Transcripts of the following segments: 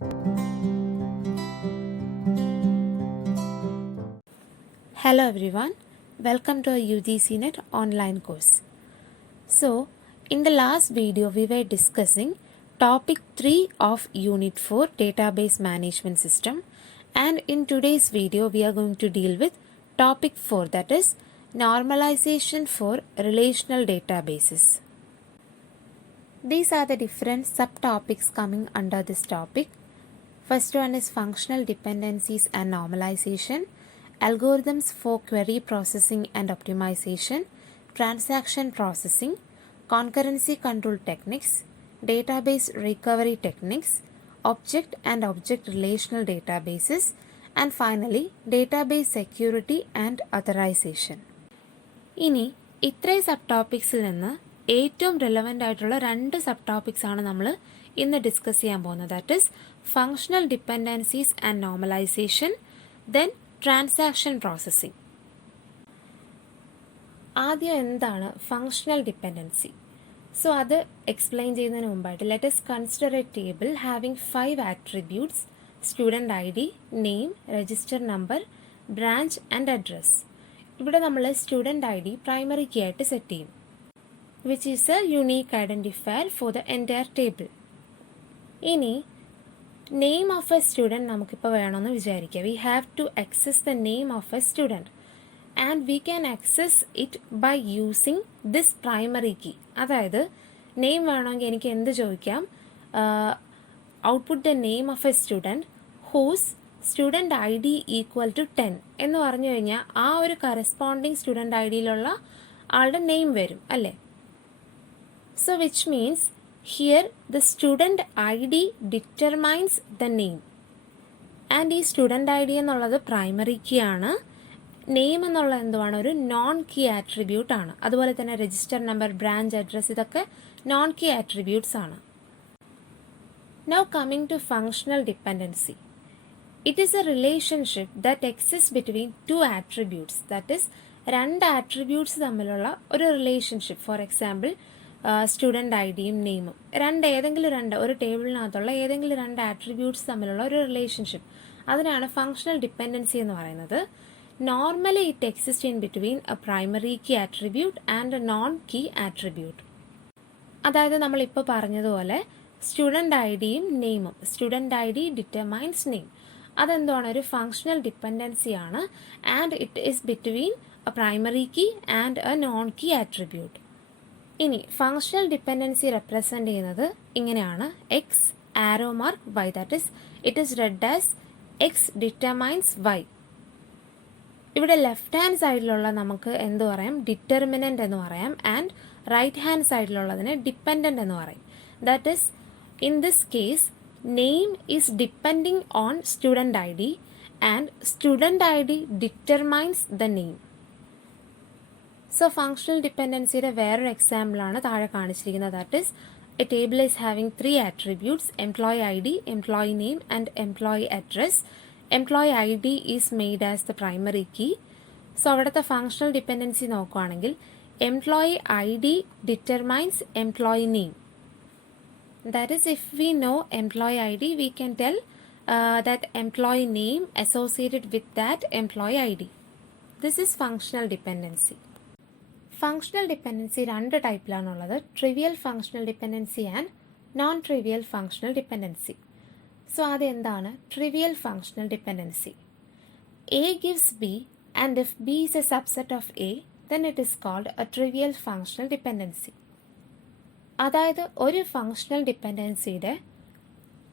Hello everyone, welcome to our UGC Net online course. So, in the last video we were discussing topic 3 of Unit 4 Database Management System, and in today's video we are going to deal with topic 4, that is Normalization for Relational Databases. These are the different subtopics coming under this topic. First one is Functional Dependencies and Normalization, Algorithms for Query Processing and Optimization, Transaction Processing, Concurrency Control Techniques, Database Recovery Techniques, Object and Object Relational Databases, and finally Database Security and Authorization. ഇനി ഇത്രയും sub ടോപ്പിക്സിൽ നിന്ന് ഏറ്റവും relevant ആയിട്ടുള്ള 2 sub topics ആണ് നമ്മൾ ഇന്ന് discuss ചെയ്യാൻ പോകുന്നത്. That is functional dependencies and normalisation, then transaction processing. ആദ്യം എന്താണ് ഫങ്ഷണൽ ഡിപ്പെൻഡൻസി? സോ അത് എക്സ്പ്ലെയിൻ ചെയ്യുന്നതിന് മുമ്പായിട്ട് let us consider a table having 5 attributes: student I D, name, register number, branch and address. ഇവിടെ നമ്മൾ student I D primary key ആയിട്ട് set ചെയ്യും, which is a unique identifier for the entire table. ഇനി name of a student നമുക്കിപ്പോൾ വേണമെന്ന് വിചാരിക്കുക. We have to access the name of a student and we can access it by using this primary key. അതായത് name വേണമെങ്കിൽ എനിക്ക് എന്ത് ചോദിക്കാം? Output the name of a student whose student I D equal to 10 എന്ന് പറഞ്ഞു കഴിഞ്ഞാൽ ആ ഒരു കറസ്പോണ്ടിങ് സ്റ്റുഡൻറ്റ് ഐ ഡിയിലുള്ള ആളുടെ നെയിം വരും അല്ലേ? So which means here the student I D determines the name. And ഈ സ്റ്റുഡൻറ്റ് ഐ ഡി എന്നുള്ളത് പ്രൈമറി കീ ആണ്. നെയിം എന്നുള്ളത് എന്തുവാണ്? ഒരു നോൺ കീ ആട്രിബ്യൂട്ട് ആണ്. അതുപോലെ തന്നെ രജിസ്റ്റർ നമ്പർ, ബ്രാഞ്ച്, അഡ്രസ് ഇതൊക്കെ നോൺ കീ ആട്രിബ്യൂട്ട്സ് ആണ്. Now coming to functional dependency. It is a relationship that exists between 2 attributes. That is, 2 attributes തമ്മിലുള്ള ഒരു relationship. For example student I ഡിയും നെയിമും, ഒരു ടേബിളിനകത്തുള്ള ഏതെങ്കിലും 2 ആട്രിബ്യൂട്ട്സ് തമ്മിലുള്ള ഒരു റിലേഷൻഷിപ്പ്, അതിനാണ് ഫങ്ഷണൽ ഡിപ്പെൻഡൻസി എന്ന് പറയുന്നത്. Normally it exist in between a primary key attribute and a non key attribute. അതായത് നമ്മളിപ്പോൾ പറഞ്ഞതുപോലെ സ്റ്റുഡൻറ്റ് ഐ ഡിയും നെയിമും, student I D determines name, അതെന്താണ്? ഒരു ഫങ്ഷണൽ ഡിപ്പെൻഡൻസി ആണ്. And it is between a primary key and a non key attribute. ഇനി functional dependency represent ചെയ്യുന്നത് ഇങ്ങനെയാണ്: X arrow mark Y, that is it is read as X determines Y. ഇവിടെ left hand സൈഡിലുള്ള നമുക്ക് എന്ത് പറയാം? Determinant എന്ന് പറയാം. ആൻഡ് റൈറ്റ് ഹാൻഡ് സൈഡിലുള്ളതിനെ ഡിപ്പെൻഡൻ്റ് എന്ന് പറയും. That is in this case name is depending on student ID and student ID determines the name. So functional dependency യുടെ വേറൊരു എക്സാമ്പിൾ ആണ് താഴെ കാണിച്ചിരിക്കുന്നത്. That is A table is having 3 attributes: employee ID, employee name and employee address. employee ID is made as the primary key. So അവിടുത്തെ functional dependency നോക്കുകയാണെങ്കിൽ employee ID determines employee name. That is, if we know employee ID, we can tell that employee name associated with that employee ID. This is functional dependency. Functional dependency 2 ടൈപ്പിലാണുള്ളത്: trivial functional dependency and non trivial functional dependency. So അതെന്താണ് trivial functional dependency? A gives B and if B is a subset of A, then it is called a trivial functional dependency. അതായത് ഒരു functional ഡിപ്പെൻഡൻസിയുടെ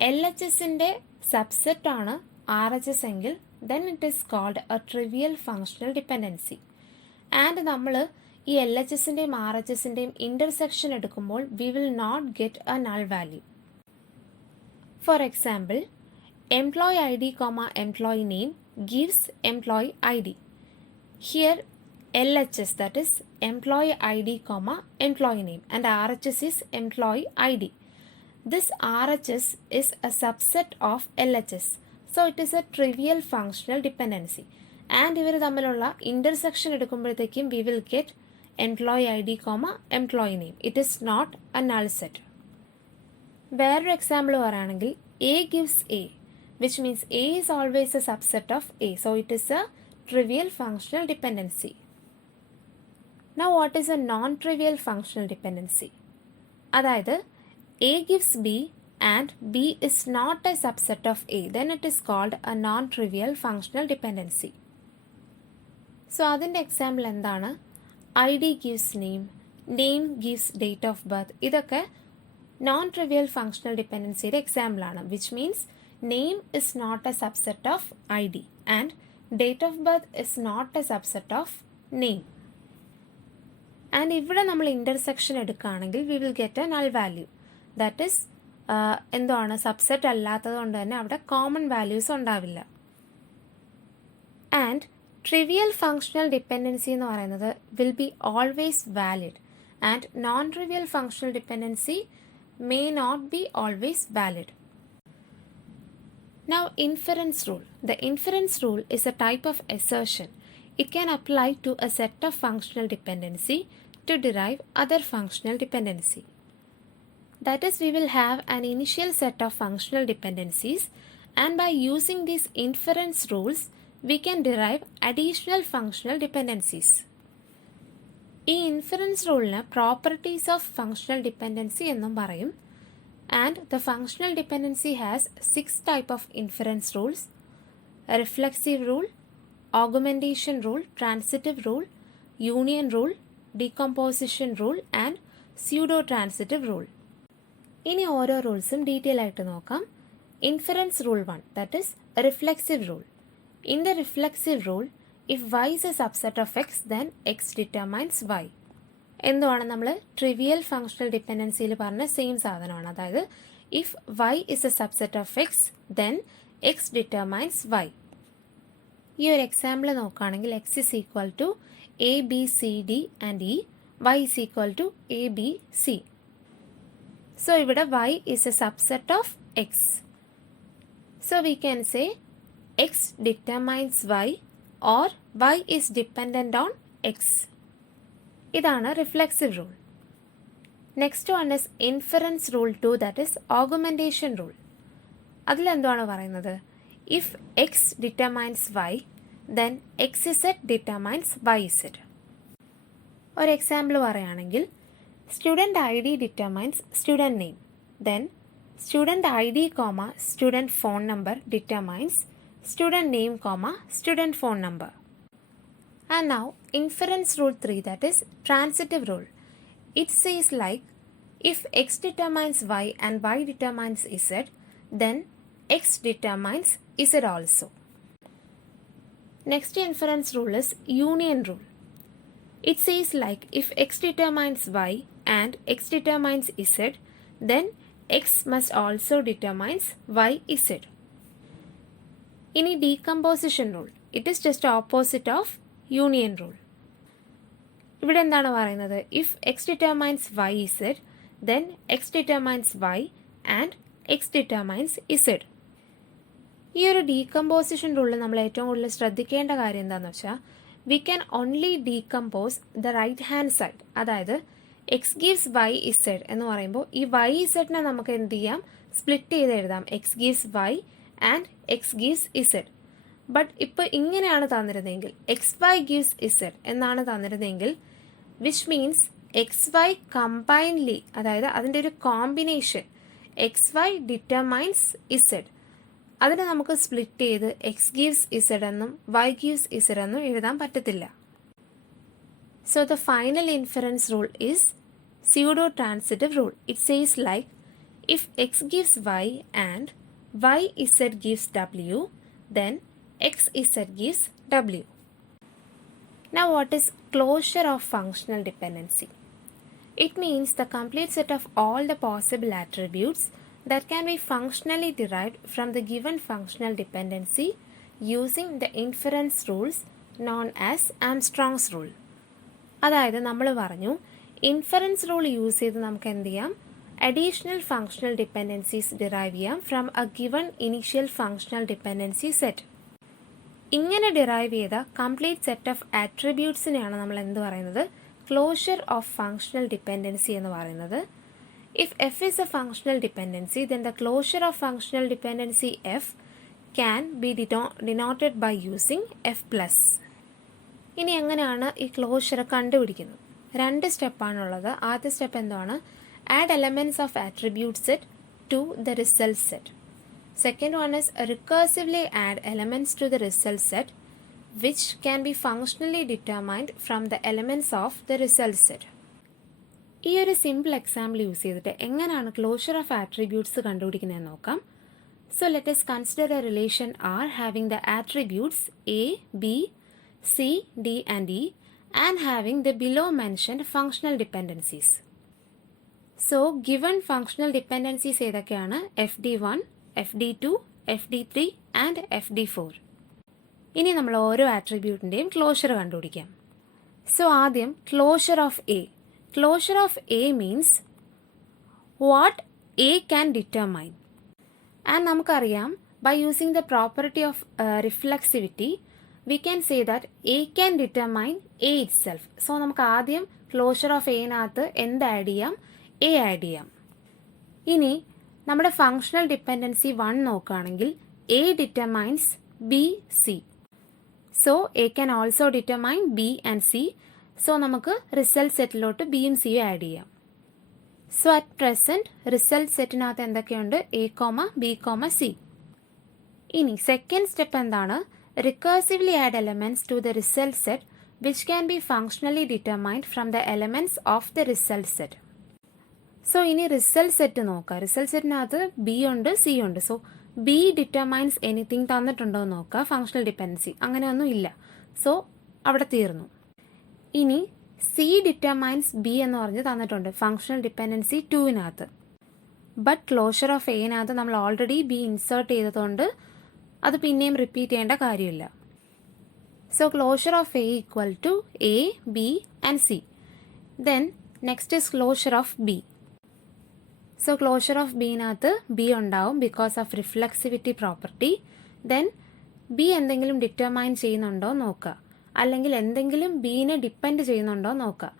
L H എസിൻ്റെ സബ്സെറ്റാണ് R H S എങ്കിൽ then it is called a trivial functional dependency. And നമ്മൾ ഈ L H എസിൻ്റെയും R H എസിൻ്റെയും intersection എടുക്കുമ്പോൾ we will not get a null value. For example, employee ID comma employee name gives employee ID. Here LHS, that is employee ID comma employee name, and RHS is employee ID. This RHS is a subset of LHS, so it is a trivial functional dependency. And ഇവർ തമ്മിലുള്ള intersection എടുക്കുമ്പോഴത്തേക്കും we will get employee ID comma employee name. It is not a null set. വേറൊരു example പറയുകയാണെങ്കിൽ A gives A, which means A is always a subset of A. So it is a trivial functional dependency. Now what is a non-trivial functional dependency? അതായത് A gives B and B is not a subset of A, then it is called a non-trivial functional dependency. So അതിൻ്റെ example എന്താണ്? ID gives name, name gives date of birth. ഇതൊക്കെ non-trivial functional dependencyയുടെ എക്സാമ്പിളാണ്, which means name is not a subset of ID and date of birth is not a subset of name. And ഇവിടെ നമ്മൾ intersection എടുക്കുകയാണെങ്കിൽ we will get a null value. That is എന്താണ് subset അല്ലാത്തത് കൊണ്ട് തന്നെ അവിടെ common values ഉണ്ടാവില്ല. And trivial functional dependency എന്ന് പറയുന്നത് will be always valid and non trivial functional dependency may not be always valid. Now inference rule. The inference rule is a type of assertion. It can apply to a set of functional dependency to derive other functional dependency. That is, we will have an initial set of functional dependencies, and by using these inference rules we can derive additional functional dependencies. ഈ inference റൂളിന് properties of functional dependency എന്നും പറയും. And the functional dependency has 6 types of inference rules: a reflexive rule, augmentation rule, transitive rule, union rule, decomposition rule and pseudo-transitive rule. ഇനി ഓരോ റൂൾസും detail ആയിട്ട് നോക്കാം. Inference rule 1, that is reflexive rule. In the reflexive rule, if Y is a subset of X then X determines Y. എന്തുവാണ് നമ്മൾ trivial functional ഡിപ്പെൻഡൻസിയിൽ പറഞ്ഞ same സാധനമാണ്. അതായത് if Y is a subset of X then X determines Y. ഈ ഒരു example നോക്കുകയാണെങ്കിൽ X is equal to A B C D and E, Y is equal to A B C. So ഇവിടെ y is a subset of x. So we can say x determines y or y is dependent on x. ഇതാണ് reflexive rule. Next one is inference rule 2, that is augmentation rule. അതിലെന്താണ് പറയുന്നത്? If x determines y, then xz determines yz. ഒരു example പറയുകയാണെങ്കിൽ student ID determines student name, then student ID comma student phone number determines student name comma student phone number. And now inference rule 3, that is transitive rule. It says like if x determines y and y determines z, then x determines z also. Next inference rule is union rule. It says like if x determines y and x determines z, then x must also determines yz. In a decomposition rule, it is just opposite of union rule. ഇവിടെ എന്താണ് പറയുന്നത്? If x determines yz, then x determines y and x determines z. ഈ ഒരു decomposition റൂളിൽ നമ്മൾ ഏറ്റവും കൂടുതൽ ശ്രദ്ധിക്കേണ്ട കാര്യം എന്താണെന്ന് വെച്ചാൽ we can only decompose the right hand side. അതായത് എക്സ് ഗീവ്സ് വൈ ഇസെഡ് എന്ന് പറയുമ്പോൾ ഈ വൈ ഇസെഡിനെ നമുക്ക് എന്ത് ചെയ്യാം? സ്പ്ലിറ്റ് ചെയ്ത് എഴുതാം. X gives Y and X gives Z. But ഇപ്പോൾ ഇങ്ങനെയാണ് തന്നിരുന്നതെങ്കിൽ എക്സ് വൈ ഗീവ്സ് ഇസെഡ് എന്നാണ് തന്നിരുന്നതെങ്കിൽ which means X Y combinedly, അതായത് അതിൻ്റെ ഒരു combination X Y determines Z, അതിനെ നമുക്ക് സ്പ്ലിറ്റ് ചെയ്ത് എക്സ് ഗീവ്സ് ഇസെഡ് എന്നും വൈ ഗീവ്സ് ഇസെഡ് എന്നും എഴുതാൻ പറ്റത്തില്ല. So the final inference rule is pseudo-transitive rule. It says like if x gives y and yz gives w, then xz gives w. Now what is closure of functional dependency? It means the complete set of all the possible attributes that can be functionally derived from the given functional dependency using the inference rules known as Armstrong's rule. അതായത് നമ്മൾ പറഞ്ഞു inference rule use ചെയ്ത് നമുക്ക് എന്ത് ചെയ്യാം? Additional functional dependencies derive ചെയ്യാം from A given initial functional dependency set. ഇങ്ങനെ derive ചെയ്ത കംപ്ലീറ്റ് സെറ്റ് ഓഫ് ആട്രിബ്യൂട്ട്സിനെയാണ് നമ്മൾ എന്ത് പറയുന്നത്? ക്ലോഷർ ഓഫ് ഫങ്ഷണൽ ഡിപ്പെൻഡൻസി എന്ന് പറയുന്നത്. If F is a functional dependency, then the closure of functional dependency F can be denoted by using F plus. ഇനി എങ്ങനെയാണ് ഈ ക്ലോഷർ കണ്ടുപിടിക്കുന്നത്? 2 സ്റ്റെപ്പാണുള്ളത്. ആദ്യ സ്റ്റെപ്പ് എന്താണ്? Add elements of attribute set to the result set. Second one is recursively add elements to the result set which can be functionally determined from the elements of the result set. ഈ ഒരു simple example use ചെയ്തിട്ട് എങ്ങനെയാണ് closure of attributes കണ്ടുപിടിക്കുന്നതെന്ന് നോക്കാം. So let us consider a relation R having the attributes A, B, C, D and E and having the below mentioned functional dependencies. So given functional dependencies ഏതൊക്കെയാണ്? FD1, FD2, FD3 and FD4. ഇനി നമ്മൾ ഓരോ ആട്രിബ്യൂട്ടിൻ്റെയും closure കണ്ടുപിടിക്കാം. So ആദ്യം closure of A. Closure of A means what A can determine. And നമുക്കറിയാം by using the property of reflexivity we can say that A can determine A itself. So നമുക്ക് ആദ്യം closure of എനകത്ത് എന്ത് add ചെയ്യാം? A add ചെയ്യാം. ഇനി നമ്മുടെ functional dependency 1 നോക്കുകയാണെങ്കിൽ A determines B, C. So A can also determine B and C. So നമുക്ക് result സെറ്റിലോട്ട് ബിയും സിയും ആഡ് ചെയ്യാം. സോ അറ്റ് പ്രസൻറ്റ് റിസൾട്ട് സെറ്റിനകത്ത് എന്തൊക്കെയുണ്ട്? A comma B comma C. ഇനി സെക്കൻഡ് സ്റ്റെപ്പ് എന്താണ്? Recursively add elements to the result set which can be functionally determined from the elements of the result set. So ഇനി result set നോക്കാം. Result സെറ്റിനകത്ത് B ഉണ്ട്, C ഉണ്ട്. So B determines anything തന്നിട്ടുണ്ടോ എന്ന് നോക്കുക. Functional dependency അങ്ങനെയൊന്നും ഇല്ല. So അവിടെ തീർന്നു. ഇനി സി ഡിറ്റർമൈൻസ് ബി എന്ന് പറഞ്ഞ് തന്നിട്ടുണ്ട് ഫങ്ഷണൽ ഡിപ്പെൻഡൻസി 2-നകത്ത്. ബട്ട് ക്ലോഷർ ഓഫ് എനകത്ത് നമ്മൾ ഓൾറെഡി ബി ഇൻസേർട്ട് ചെയ്തതുകൊണ്ട് അത് പിന്നെയും റിപ്പീറ്റ് ചെയ്യേണ്ട കാര്യമില്ല. So closure of A equal to A, B and C. Then next is closure of B. So closure of ബിനകത്ത് ബി ഉണ്ടാവും because of reflexivity property. Then B എന്തെങ്കിലും ഡിറ്റർമൈൻ ചെയ്യുന്നുണ്ടോ നോക്കുക, അല്ലെങ്കിൽ എന്തെങ്കിലും ബീനെ ഡിപ്പെൻഡ് ചെയ്യുന്നുണ്ടോ നോക്കുക.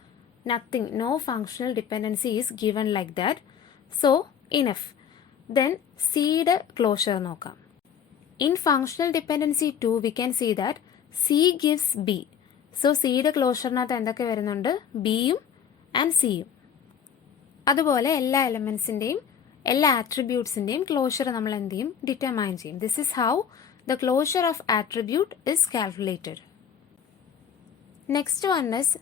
Nothing, no functional dependency is given like that. So enough. Then സിയുടെ ക്ലോഷർ നോക്കാം. In functional dependency 2 we can see that C gives B. So സിയുടെ ക്ലോഷറിനകത്ത് എന്തൊക്കെ വരുന്നുണ്ട്? ബിയും ആൻഡ് സിയും. അതുപോലെ എല്ലാ എലമെൻസിൻ്റെയും എല്ലാ ആട്രിബ്യൂട്ട്സിൻ്റെയും ക്ലോഷർ നമ്മൾ എന്ത് ചെയ്യും? ഡിറ്റർമൈൻ ചെയ്യും. This is how the closure of attribute is calculated. Next one is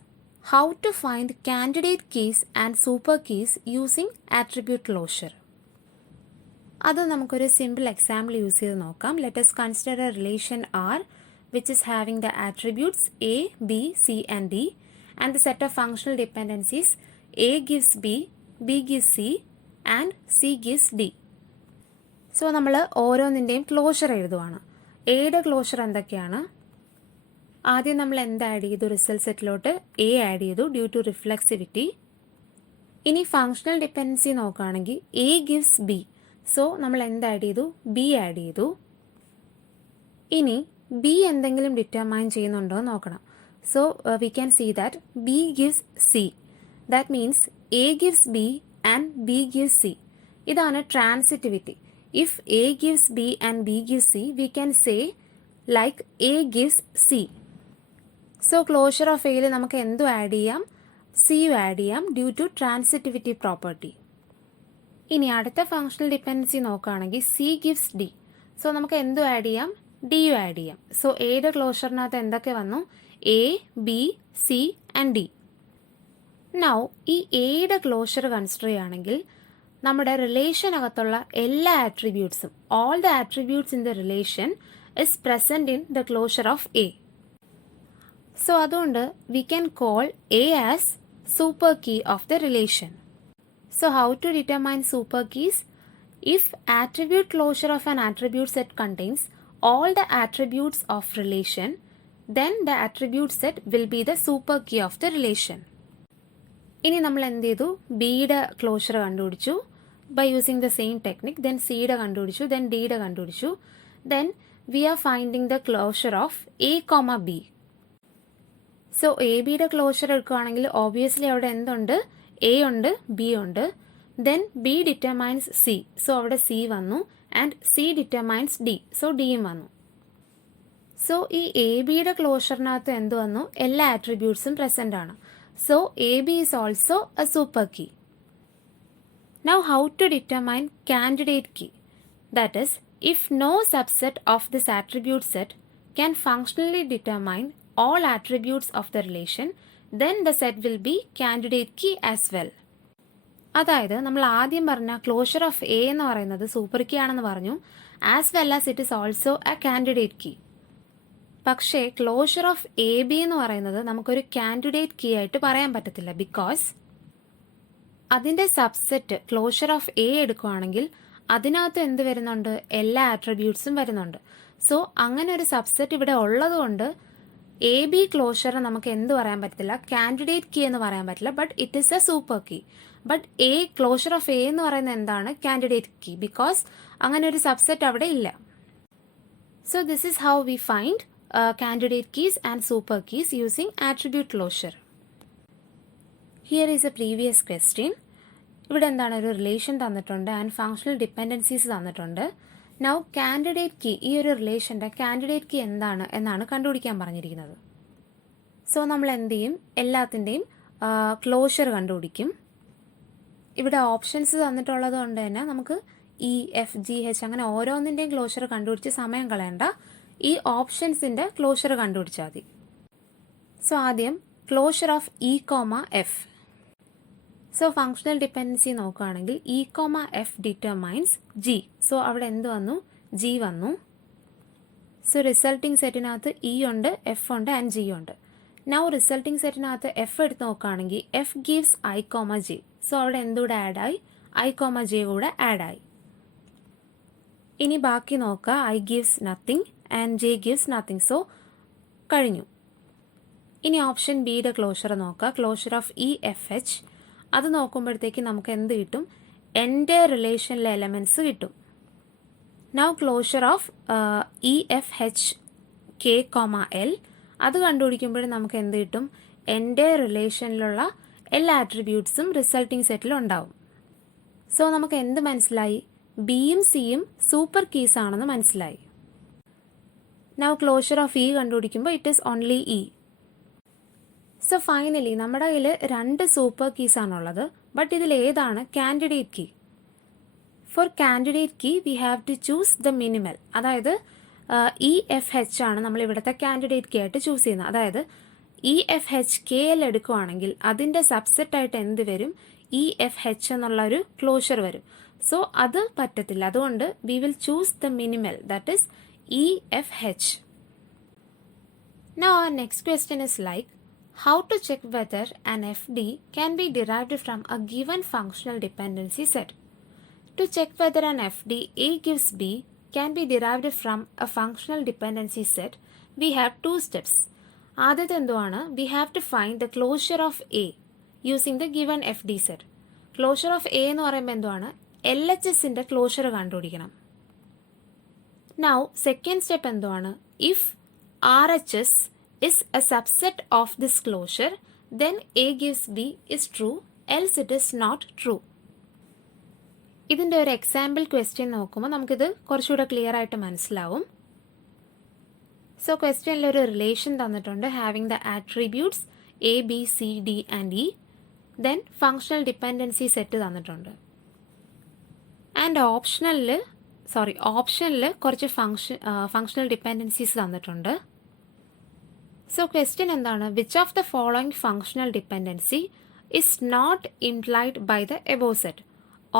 how to find candidate keys and super keys using attribute closure. അത് നമുക്കൊരു സിമ്പിൾ എക്സാമ്പിൾ യൂസ് ചെയ്ത് നോക്കാം. Let us consider a relation R which is having the attributes A, B, C and D and the set of functional dependencies A gives B, B gives C and C gives D. So നമ്മൾ ഓരോന്നിൻ്റെയും closure എഴുതുവാണ്. എയുടെ closure എന്തൊക്കെയാണ്? ആദ്യം നമ്മൾ എന്ത് add ചെയ്തു? Result സെറ്റിലോട്ട് A add ചെയ്തു due to reflexivity. ഇനി ഫങ്ഷണൽ ഡിപ്പെൻഡൻസി നോക്കുകയാണെങ്കിൽ എ ഗിവ്സ് ബി. സോ നമ്മൾ എന്ത് ആഡ് ചെയ്തു? ബി ആഡ് ചെയ്തു. ഇനി ബി എന്തെങ്കിലും ഡിറ്റർമൈൻ ചെയ്യുന്നുണ്ടോ നോക്കണം. So we can see that B gives C. That means A gives B and B gives C. ഇതാണ് transitivity. If A gives B and B gives C we can say like A gives C. So closure of എയിൽ നമുക്ക് എന്തും add ചെയ്യാം? സിയും add ചെയ്യാം due to transitivity property. ഇനി അടുത്ത functional dependency നോക്കുകയാണെങ്കിൽ സി ഗിവ്സ് ഡി. സോ നമുക്ക് എന്തും ആഡ് ചെയ്യാം? ഡിയും ആഡ് ചെയ്യാം. സോ എയുടെ ക്ലോഷറിനകത്ത് എന്തൊക്കെ വന്നു? A, B, C and D. Now ഈ എയുടെ ക്ലോഷർ കൺസിഡർ ചെയ്യുകയാണെങ്കിൽ നമ്മുടെ റിലേഷനകത്തുള്ള എല്ലാ ആട്രിബ്യൂട്ട്സും, all the attributes in the relation is present in the closure of A. So അതുകൊണ്ട് we can call A as super key of the relation. So how to determine super keys? If attribute closure of an attribute set contains all the attributes of relation, then the attribute set will be the super key of the relation. ഇനി നമ്മൾ എന്ത് ചെയ്തു? ബിയുടെ closure കണ്ടുപിടിച്ചു by using the same technique. Then സിയുടെ കണ്ടുപിടിച്ചു, then ഡിയുടെ കണ്ടുപിടിച്ചു. Then we are finding the closure of A, B. So A ബിയുടെ ക്ലോഷർ എടുക്കുകയാണെങ്കിൽ ഓബിയസ്ലി അവിടെ എന്തുണ്ട്? എ ഉണ്ട്, ബി ഉണ്ട്. Then B determines C, so അവിടെ സി വന്നു. And C determines D, so ഡിയും വന്നു. സോ ഈ എ ബിയുടെ ക്ലോഷറിനകത്ത് എന്ത് വന്നു? എല്ലാ ആട്രിബ്യൂട്ട്സും പ്രസൻ്റ് ആണ്. So A B is also a super key. Now how to determine candidate key? That is, if no subset of this attribute set can functionally determine all attributes of the relation, then the set will be candidate key as well. അതായത് നമ്മൾ ആദ്യം പറഞ്ഞ closure of A എന്ന് പറയുന്നത് super key ആണെന്ന് പറഞ്ഞു, as well as it is also a candidate key. പക്ഷേ closure of A B എന്ന് പറയുന്നത് നമുക്കൊരു കാൻഡിഡേറ്റ് കീ ആയിട്ട് പറയാൻ പറ്റത്തില്ല. ബിക്കോസ് അതിൻ്റെ സബ്സെറ്റ് ക്ലോഷർ ഓഫ് എ എടുക്കുകയാണെങ്കിൽ അതിനകത്ത് എന്ത് വരുന്നുണ്ട്? എല്ലാ ആട്രിബ്യൂട്ട്സും വരുന്നുണ്ട്. സോ അങ്ങനെ ഒരു സബ്സെറ്റ് ഇവിടെ ഉള്ളതുകൊണ്ട് എ ബി ക്ലോഷർ നമുക്ക് എന്ത് പറയാൻ പറ്റത്തില്ല? കാൻഡിഡേറ്റ് കീ എന്ന് പറയാൻ പറ്റില്ല. But it is a super key. But A closure of A എന്ന് പറയുന്നത് എന്താണ്? Candidate key. ബിക്കോസ് അങ്ങനെ ഒരു സബ്സെറ്റ് അവിടെ ഇല്ല. So this is how we find candidate keys and super keys using attribute closure. Here is A previous question. ഇവിടെ എന്താണ്? ഒരു റിലേഷൻ തന്നിട്ടുണ്ട് ആൻഡ് ഫങ്ഷണൽ ഡിപ്പെൻഡൻസീസ് തന്നിട്ടുണ്ട്. നൗ കാൻഡിഡേറ്റ് കീ, ഈ ഒരു റിലേഷൻ്റെ കാൻഡിഡേറ്റ് കീ എന്താണ് എന്നാണ് കണ്ടുപിടിക്കാൻ പറഞ്ഞിരിക്കുന്നത്. സോ നമ്മൾ എന്ത് ചെയ്യും? എല്ലാത്തിൻ്റെയും ക്ലോഷർ കണ്ടുപിടിക്കും. ഇവിടെ ഓപ്ഷൻസ് തന്നിട്ടുള്ളത് കൊണ്ട് തന്നെ നമുക്ക് ഇ എഫ് ജി എച്ച് അങ്ങനെ ഓരോന്നിൻ്റെയും ക്ലോഷർ കണ്ടുപിടിച്ച് സമയം കളയണ്ട. ഈ ഓപ്ഷൻസിൻ്റെ ക്ലോഷർ കണ്ടുപിടിച്ചാൽ മതി. സോ ആദ്യം closure of E comma F. So functional dependency നോക്കുകയാണെങ്കിൽ E comma F determines G. So അവിടെ എന്ത് വന്നു? ജി വന്നു. സോ റിസൾട്ടിങ് സെറ്റിനകത്ത് ഇ ഉണ്ട്, എഫ് ഉണ്ട് ആൻഡ് ജി ഉണ്ട്. നൗ റിസൾട്ടിങ് സെറ്റിനകത്ത് എഫ് എടുത്ത് നോക്കുകയാണെങ്കിൽ F gives I comma J. So അവിടെ എന്തുകൂടെ ആഡായി? ഐ കോമ ജെ കൂടെ ആഡായി. ഇനി ബാക്കി നോക്കുക. I gives nothing and J gives nothing. So കഴിഞ്ഞു. ഇനി ഓപ്ഷൻ ബിയുടെ ക്ലോഷർ നോക്കുക. Closure of E F H. അത് നോക്കുമ്പോഴത്തേക്ക് നമുക്ക് എന്ത് കിട്ടും? എൻ്റെ റിലേഷനിലെ എലമെൻറ്റ്സ് കിട്ടും. Now closure of E F H K comma L. അത് കണ്ടുപിടിക്കുമ്പോഴും നമുക്ക് എന്ത് കിട്ടും? എൻ്റെ റിലേഷനിലുള്ള എല്ലാ ആട്രിബ്യൂട്ട്സും റിസൾട്ടിങ് സെറ്റിൽ ഉണ്ടാവും. സോ നമുക്ക് എന്ത് മനസ്സിലായി? ബിയും സിയും സൂപ്പർ കീസ് ആണെന്ന് മനസ്സിലായി. നൗ ക്ലോഷർ ഓഫ് ഇ കണ്ടുപിടിക്കുമ്പോൾ it is only E. So finally നമ്മുടെ കയ്യിൽ 2 സൂപ്പർ കീസ് ആണുള്ളത്. ബട്ട് ഇതിൽ ഏതാണ് candidate key? For candidate key we have to choose the minimal. അതായത് ഇ എഫ് എച്ച് ആണ് നമ്മൾ ഇവിടുത്തെ കാൻഡിഡേറ്റ് കീ ആയിട്ട് ചൂസ് ചെയ്യുന്നത്. അതായത് E F H K L എടുക്കുവാണെങ്കിൽ അതിൻ്റെ സബ്സെറ്റായിട്ട് എന്ത് വരും? ഇ എഫ് എച്ച് എന്നുള്ള ഒരു ക്ലോഷർ വരും. സോ അത് പറ്റത്തില്ല. അതുകൊണ്ട് we will choose the minimal, that is E F H. Now our next question is like, how to check whether an FD can be derived from a given functional dependency set. To check whether an FD A gives B can be derived from a functional dependency set, we have 2 steps. ആദ്യത്തെ എന്തുവാണ്? We have to find the closure of A using the given FD set. Closure of A എന്ന് പറയുമ്പോൾ എന്തുവാണ്? LHSൻ്റെ closure കണ്ടുപിടിക്കണം. Now second step എന്തുവാണ്? If RHS is a subset of this closure, then A gives B is true, else it is not true. ഇതിൻ്റെ ഒരു example question നോക്കുമ്പോൾ നമുക്കിത് കുറച്ചുകൂടെ ക്ലിയർ ആയിട്ട് മനസ്സിലാവും. സോ ക്വസ്റ്റ്യനിൽ ഒരു റിലേഷൻ തന്നിട്ടുണ്ട് having the attributes A B C D and E. Then functional dependency set തന്നിട്ടുണ്ട്. ആൻഡ് ഓപ്ഷനിൽ കുറച്ച് ഫങ്ഷണൽ ഡിപ്പെൻഡൻസീസ് തന്നിട്ടുണ്ട്. സോ ക്വസ്റ്റ്യൻ എന്താണ്? Which of the following functional dependency is not implied by the above set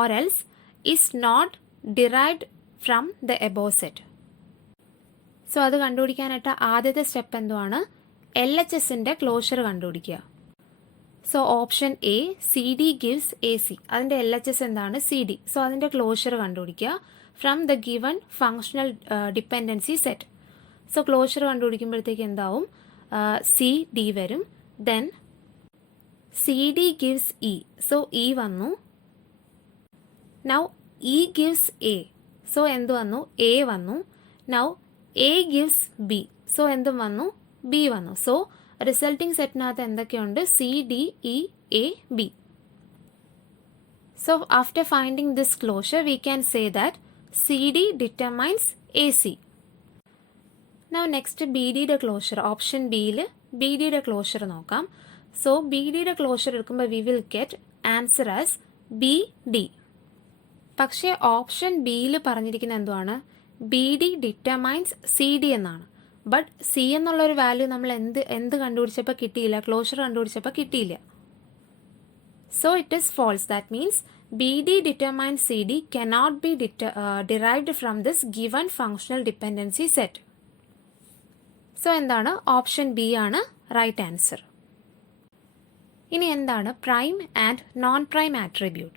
or else is not derived from the above set. So അത് കണ്ടുപിടിക്കാനായിട്ട് ആദ്യത്തെ step എന്തുവാണ്? LHSൻ്റെ ക്ലോഷർ കണ്ടുപിടിക്കുക. So option A C D gives A C. അതിൻ്റെ LHS എന്താണ്? C D. So അതിൻ്റെ closure കണ്ടുപിടിക്കുക from the given functional dependency set. So closure കണ്ടുപിടിക്കുമ്പോഴത്തേക്ക് എന്താവും? സി ഡി വരും. Then C D gives E. So E വന്നു. Now E gives A. So എന്ത് വന്നു? എ വന്നു. Now A gives B. So എന്തും വന്നു? ബി വന്നു. സോ റിസൾട്ടിങ് സെറ്റിനകത്ത് എന്തൊക്കെയുണ്ട്? C D E A B. So after finding this closure, we can say that CD determines AC. Now next BD യുടെ closure, option Bയിൽ BD യുടെ closure നോക്കാം. So BD യുടെ closure എടുക്കുമ്പോൾ we will get answer as BD. പക്ഷേ option ബിയിൽ പറഞ്ഞിരിക്കുന്ന എന്തുവാണ്? BD determines CD എന്നാണ്. ബട്ട് സി എന്നുള്ളൊരു വാല്യൂ നമ്മൾ എന്ത് കണ്ടുപിടിച്ചപ്പോൾ കിട്ടിയില്ല, ക്ലോഷർ കണ്ടുപിടിച്ചപ്പോൾ കിട്ടിയില്ല. So it is false. That means BD determines CD cannot be derived from this given functional dependency set. So എന്താണ്? ഓപ്ഷൻ ബി ആണ് റൈറ്റ് ആൻസർ. ഇനി എന്താണ് prime and non prime attribute?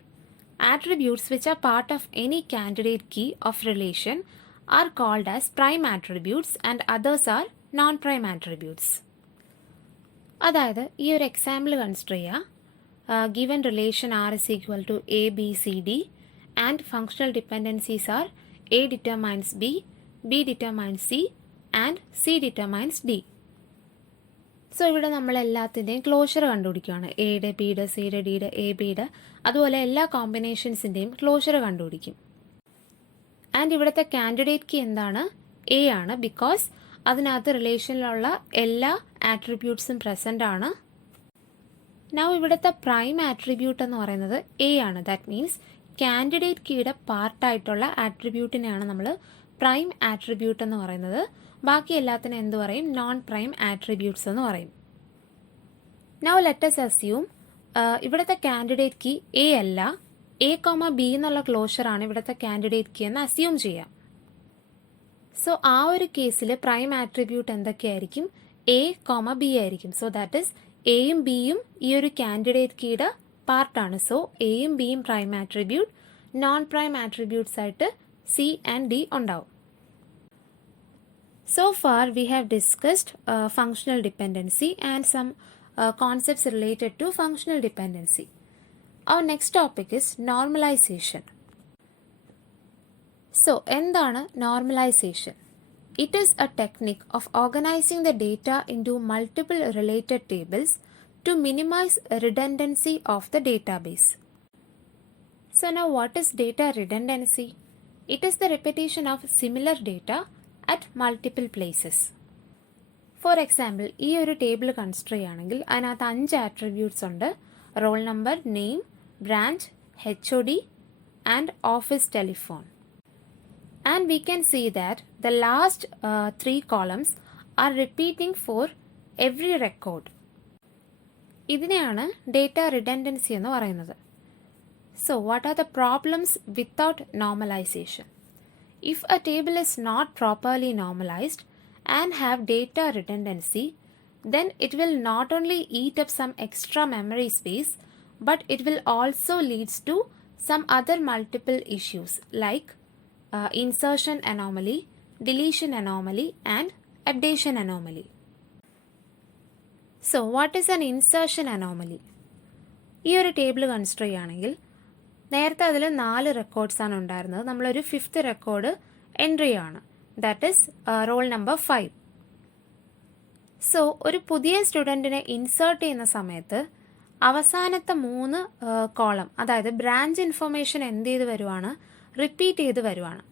Attributes which are part of any candidate key of relation are called as prime attributes and others are non-prime attributes. അതായത് ഈ ഒരു example consider ചെയ്യുക. Given relation R is equal to A, B, C, D and functional dependencies are A determines B, B determines C and C determines D. So ഇവിടെ നമ്മൾ എല്ലാത്തിൻ്റെയും closure കണ്ടുപിടിക്കുകയാണ്. എയുടെ, ബിയുടെ, സിയുടെ, ഡിയുടെ, എ, ബിയുടെ, അതുപോലെ എല്ലാ കോമ്പിനേഷൻസിൻ്റെയും ക്ലോഷർ കണ്ടുപിടിക്കും. ആൻഡ് ഇവിടുത്തെ കാൻഡിഡേറ്റ് കീ എന്താണ്? എ ആണ്. ബിക്കോസ് അതിനകത്ത് റിലേഷനിലുള്ള എല്ലാ ആട്രിബ്യൂട്ട്സും പ്രസൻ്റ് ആണ്. നൗ ഇവിടുത്തെ പ്രൈം ആട്രിബ്യൂട്ട് എന്ന് പറയുന്നത് എ ആണ്. ദാറ്റ് മീൻസ് കാൻഡിഡേറ്റ് കീയുടെ പാർട്ടായിട്ടുള്ള ആട്രിബ്യൂട്ടിനെയാണ് നമ്മൾ പ്രൈം ആട്രിബ്യൂട്ട് എന്ന് പറയുന്നത്. ബാക്കി എല്ലാത്തിനും എന്ത് പറയും? നോൺ പ്രൈം ആട്രിബ്യൂട്ട്സ് എന്ന് പറയും. നൗ ലെറ്റസ് അസ്യൂം ഇവിടുത്തെ കാൻഡിഡേറ്റ് കീ എ അല്ല, എ കോമ ബി എന്നുള്ള ക്ലോഷറാണ് ഇവിടുത്തെ കാൻഡിഡേറ്റ് കീ എന്ന് അസ്യൂം ചെയ്യാം. സോ ആ ഒരു കേസിൽ പ്രൈം ആട്രിബ്യൂട്ട് എന്തൊക്കെയായിരിക്കും? എ കോമ ബി ആയിരിക്കും. സോ ദാറ്റ് ഇസ് എയും ബിയും ഈ ഒരു കാൻഡിഡേറ്റ് കീയുടെ പാർട്ടാണ്. സോ എയും ബിയും prime attribute, non prime attributes ആയിട്ട് സി ആൻഡ് ഡി ഉണ്ടാവും. So far we have discussed functional dependency and some concepts related to functional dependency. Our next topic is normalization. So എന്താണ് normalization? It is a technique of organizing the data into multiple related tables to minimize redundancy of the database. So now what is data redundancy? It is the repetition of similar data at multiple places. For example, ഈ ഒരു table consider ചെയ്യുകയാണെങ്കിൽ അതിനകത്ത് 5 attributes ഉണ്ട്. Roll number, name, branch, HOD and office telephone. And we can see that the last 3 columns are repeating for every record. ഇതിനെയാണ് data redundancy എന്ന് പറയുന്നത്. So what are the problems without normalization? If a table is not properly normalized and have data redundancy, then it will not only eat up some extra memory space, but it will also leads to some other multiple issues like insertion anomaly, deletion anomaly and updation anomaly. So what is an insertion anomaly? ഈ ഒരു table consider ചെയ്യുകയാണെങ്കിൽ നേരത്തെ അതിൽ 4 റെക്കോർഡ്സാണ് ഉണ്ടായിരുന്നത്. നമ്മളൊരു 5th record entry ചെയ്യാണ്. That is roll number 5. So ഒരു പുതിയ സ്റ്റുഡൻറ്റിനെ ഇൻസേർട്ട് ചെയ്യുന്ന സമയത്ത് അവസാനത്തെ 3 കോളം, അതായത് ബ്രാഞ്ച് ഇൻഫർമേഷൻ എന്ത് ചെയ്ത് വരുവാണ്? റിപ്പീറ്റ് ചെയ്ത് വരുവാണ്.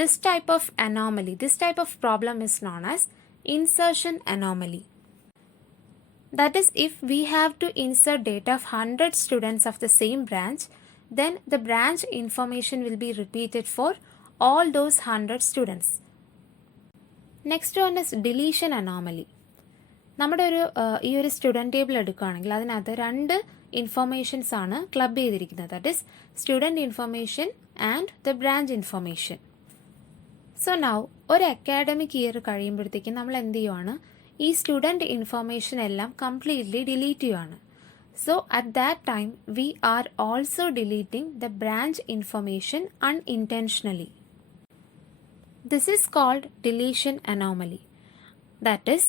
This type of anomaly, this type of problem is known as insertion anomaly. That is, if we have to insert data of 100 students of the same branch, then the branch information will be repeated for all those 100 students. Next one is deletion anomaly. നമ്മുടെ ഈ ഒരു student table എടുക്കുകയാണെങ്കിൽ അതിനകത്ത് 2 informations ആണ് club ചെയ്തിരിക്കുന്നത്. That is student information and the branch information. So now ഒരു academic year കഴിയുമ്പോഴത്തേക്കും നമ്മൾ എന്ത് ചെയ്യുവാണ്? ഈ സ്റ്റുഡൻറ്റ് ഇൻഫർമേഷൻ എല്ലാം കംപ്ലീറ്റ്ലി ഡിലീറ്റ് ചെയ്യുവാണ്. So at that time we are also deleting the branch information unintentionally. This is called deletion anomaly. That is